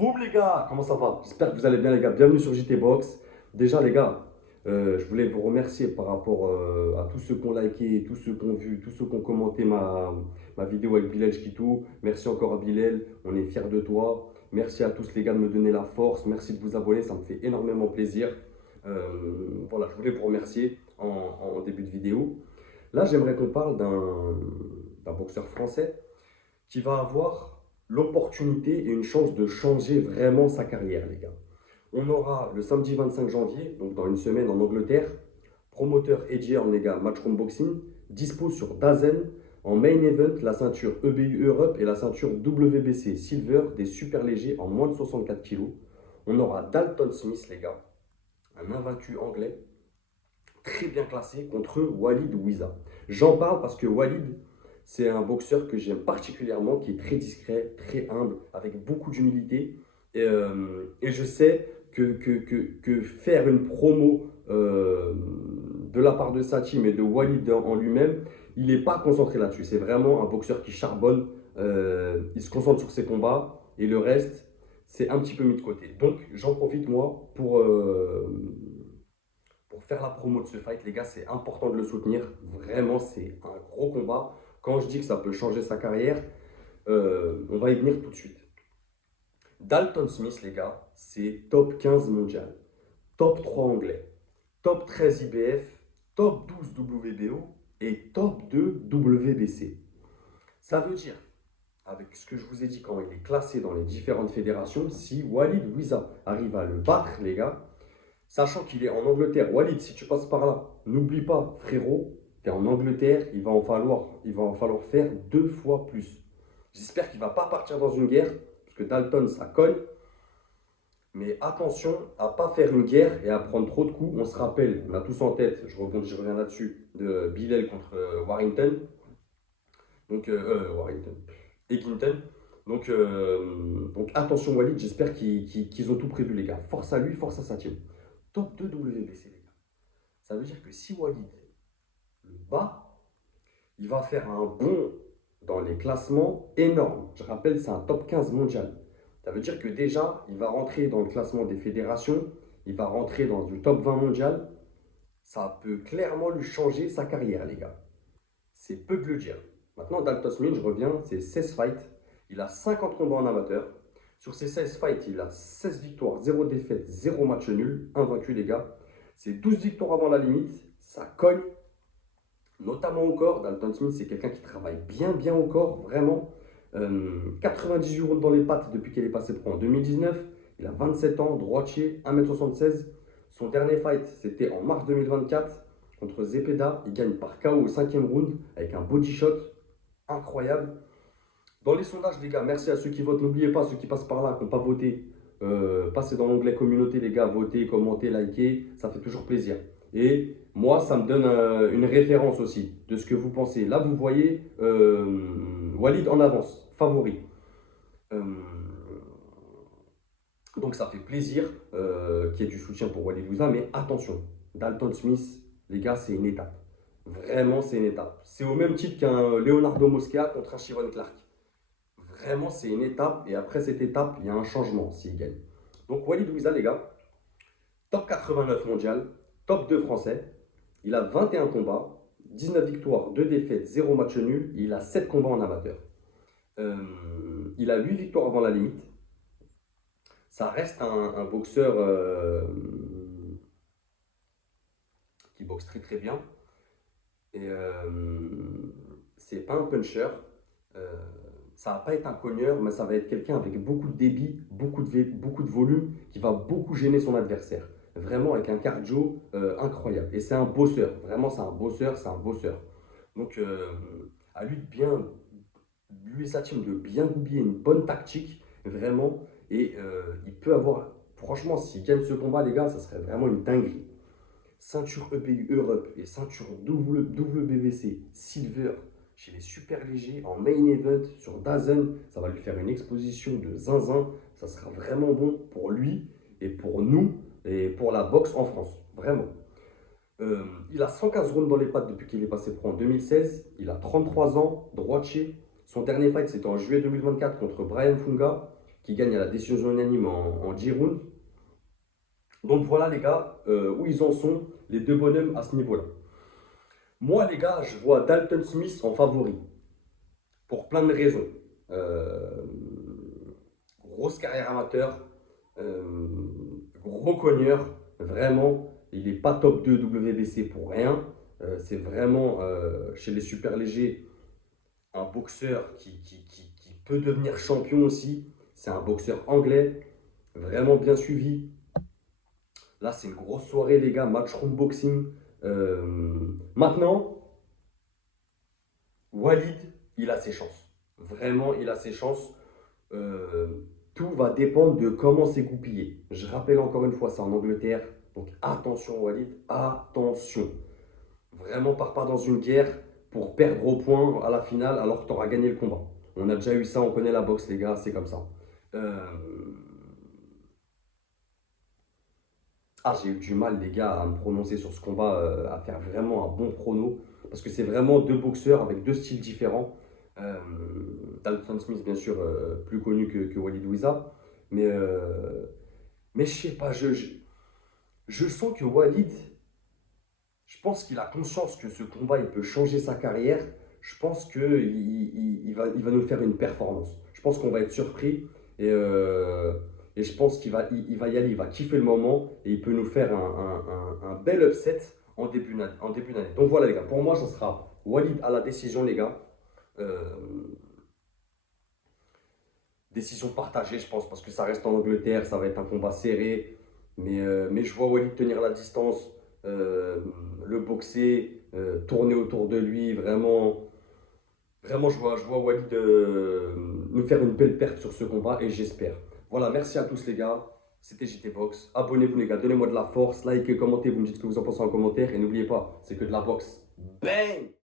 Boum les gars, comment ça va? J'espère que vous allez bien les gars. Bienvenue sur JT Box. Déjà les gars, je voulais vous remercier par rapport à tous ceux qui ont liké, tous ceux qui ont vu, tous ceux qui ont commenté ma vidéo avec Bilal Chkitou. Merci encore à Bilal, on est fiers de toi. Merci à tous les gars de me donner la force. Merci de vous abonner, ça me fait énormément plaisir. Voilà, je voulais vous remercier en début de vidéo. Là, j'aimerais qu'on parle d'un boxeur français qui va avoir l'opportunité et une chance de changer vraiment sa carrière, les gars. On aura le samedi 25 janvier, donc dans une semaine en Angleterre, promoteur Eddie Hearn, les gars, Matchroom Boxing, dispo sur Dazen, en main event, la ceinture EBU Europe et la ceinture WBC Silver des super légers en moins de 64 kilos. On aura Dalton Smith, les gars, un invaincu anglais, très bien classé contre Walid Ouiza. J'en parle parce que Walid, c'est un boxeur que j'aime particulièrement, qui est très discret, très humble, avec beaucoup d'humilité. Et je sais que faire une promo de la part de sa team et de Walid en lui-même, il n'est pas concentré là-dessus. C'est vraiment un boxeur qui charbonne, il se concentre sur ses combats et le reste, c'est un petit peu mis de côté. Donc j'en profite moi pour faire la promo de ce fight, les gars, c'est important de le soutenir. Vraiment, c'est un gros combat. Quand je dis que ça peut changer sa carrière, on va y venir tout de suite. Dalton Smith, les gars, c'est top 15 mondial, top 3 anglais, top 13 IBF, top 12 WBO et top 2 WBC. Ça veut dire, avec ce que je vous ai dit quand il est classé dans les différentes fédérations, si Walid Ouiza arrive à le battre, les gars, sachant qu'il est en Angleterre, Walid, si tu passes par là, n'oublie pas, frérot, tu es en Angleterre, il va en falloir faire 2 fois plus. J'espère qu'il ne va pas partir dans une guerre, parce que Dalton, ça cogne. Mais attention à ne pas faire une guerre et à prendre trop de coups. On se rappelle, on a tous en tête, je reviens là-dessus, de Bilal contre Warrington. Donc, Warrington, Eggington. Donc attention Walid, j'espère qu'ils ont tout prévu les gars. Force à lui, force à sa team. Top 2 WBC les gars. Ça veut dire que si Walid le bat, il va faire un bond dans les classements énorme. Je rappelle, c'est un top 15 mondial. Ça veut dire que déjà, il va rentrer dans le classement des fédérations, il va rentrer dans le top 20 mondial. Ça peut clairement lui changer sa carrière, les gars. C'est peu de le dire. Maintenant, Dalton Smith, je reviens, c'est 16 fights. Il a 50 combats en amateur. Sur ces 16 fights, il a 16 victoires, 0 défaites, 0 match nul, invaincu, les gars. C'est 12 victoires avant la limite. Ça cogne, notamment au corps. Dalton Smith, c'est quelqu'un qui travaille bien au corps, vraiment. 98 rounds dans les pattes depuis qu'il est passé pro en 2019. Il a 27 ans, droitier, 1m76. Son dernier fight, c'était en mars 2024 contre Zepeda. Il gagne par KO au 5e round avec un body shot incroyable. Dans les sondages, les gars, merci à ceux qui votent. N'oubliez pas, ceux qui passent par là, qui n'ont pas voté, passez dans l'onglet communauté, les gars, votez, commentez, likez. Ça fait toujours plaisir. Et moi, ça me donne une référence aussi de ce que vous pensez. Là, vous voyez Walid en avance, favori. Euh, donc, ça fait plaisir qu'il y ait du soutien pour Walid Ouza. Mais attention, Dalton Smith, les gars, c'est une étape. Vraiment, c'est une étape. C'est au même titre qu'un Leonardo Mosquera contre un Chivon Clark. Vraiment, c'est une étape. Et après cette étape, il y a un changement s'il gagne. Donc, Walid Ouza, les gars, top 89 mondial, top 2 français. Il a 21 combats, 19 victoires, 2 défaites, 0 match nul. Il a 7 combats en amateur. Il a 8 victoires avant la limite. Ça reste un boxeur qui boxe très bien. Et c'est pas un puncher. Euh, Ça va pas être un cogneur, mais ça va être quelqu'un avec beaucoup de débit, beaucoup de volume, qui va beaucoup gêner son adversaire. Vraiment avec un cardio incroyable. Et c'est un bosseur. Vraiment, c'est un bosseur, c'est un bosseur. Donc, à lui de bien, lui et sa team, de bien goupiller une bonne tactique, vraiment. Et il peut avoir, franchement, s'il gagne ce combat, les gars, ça serait vraiment une dinguerie. Ceinture EBU Europe et ceinture WBC Silver chez les super légers en main event sur Dazen, ça va lui faire une exposition de zinzin. Ça sera vraiment bon pour lui et pour nous et pour la boxe en France. Vraiment. Il a 115 rounds dans les pattes depuis qu'il est passé pro en 2016. Il a 33 ans, droitier. Son dernier fight, c'était en juillet 2024 contre Brian Funga. qui gagne à la décision unanime en 10 rounds. Donc voilà les gars, où ils en sont, les deux bonhommes à ce niveau-là. Moi les gars, je vois Dalton Smith en favori, pour plein de raisons. Euh, Grosse carrière amateur, euh, gros cogneur, vraiment, il n'est pas top 2 WBC pour rien. C'est vraiment, chez les super légers, un boxeur qui peut devenir champion aussi. C'est un boxeur anglais, vraiment bien suivi. Là, c'est une grosse soirée, les gars, matchroom boxing. Maintenant, Walid, il a ses chances. Vraiment, il a ses chances. Tout va dépendre de comment c'est goupillé. Je rappelle encore une fois, c'est en Angleterre. Donc attention, Walid, attention. Vraiment, pars pas dans une guerre pour perdre au point à la finale alors que tu auras gagné le combat. On a déjà eu ça, on connaît la boxe, les gars, c'est comme ça. Euh, j'ai eu du mal, les gars, à me prononcer sur ce combat, à faire vraiment un bon prono. Parce que c'est vraiment deux boxeurs avec deux styles différents. Euh, Dalton Smith, bien sûr, plus connu que Walid Ouiza. Mais, euh, mais je sais pas, je sens que Walid, je pense qu'il a conscience que ce combat, il peut changer sa carrière. Je pense qu'il va nous faire une performance. Je pense qu'on va être surpris. Et je pense qu'il va y aller, il va kiffer le moment. Et il peut nous faire un bel upset en début d'année. Donc voilà les gars, pour moi, ça sera Walid à la décision les gars. Euh, Décision partagée, je pense, parce que ça reste en Angleterre, ça va être un combat serré. Mais je vois Walid tenir la distance, euh, le boxer, tourner autour de lui. Vraiment, vraiment je vois Walid nous faire une belle perte sur ce combat et j'espère. Voilà, merci à tous les gars. C'était JT Box. Abonnez-vous les gars, donnez-moi de la force, likez, commentez, vous me dites ce que vous en pensez en commentaire. Et n'oubliez pas, c'est que de la boxe. Bang!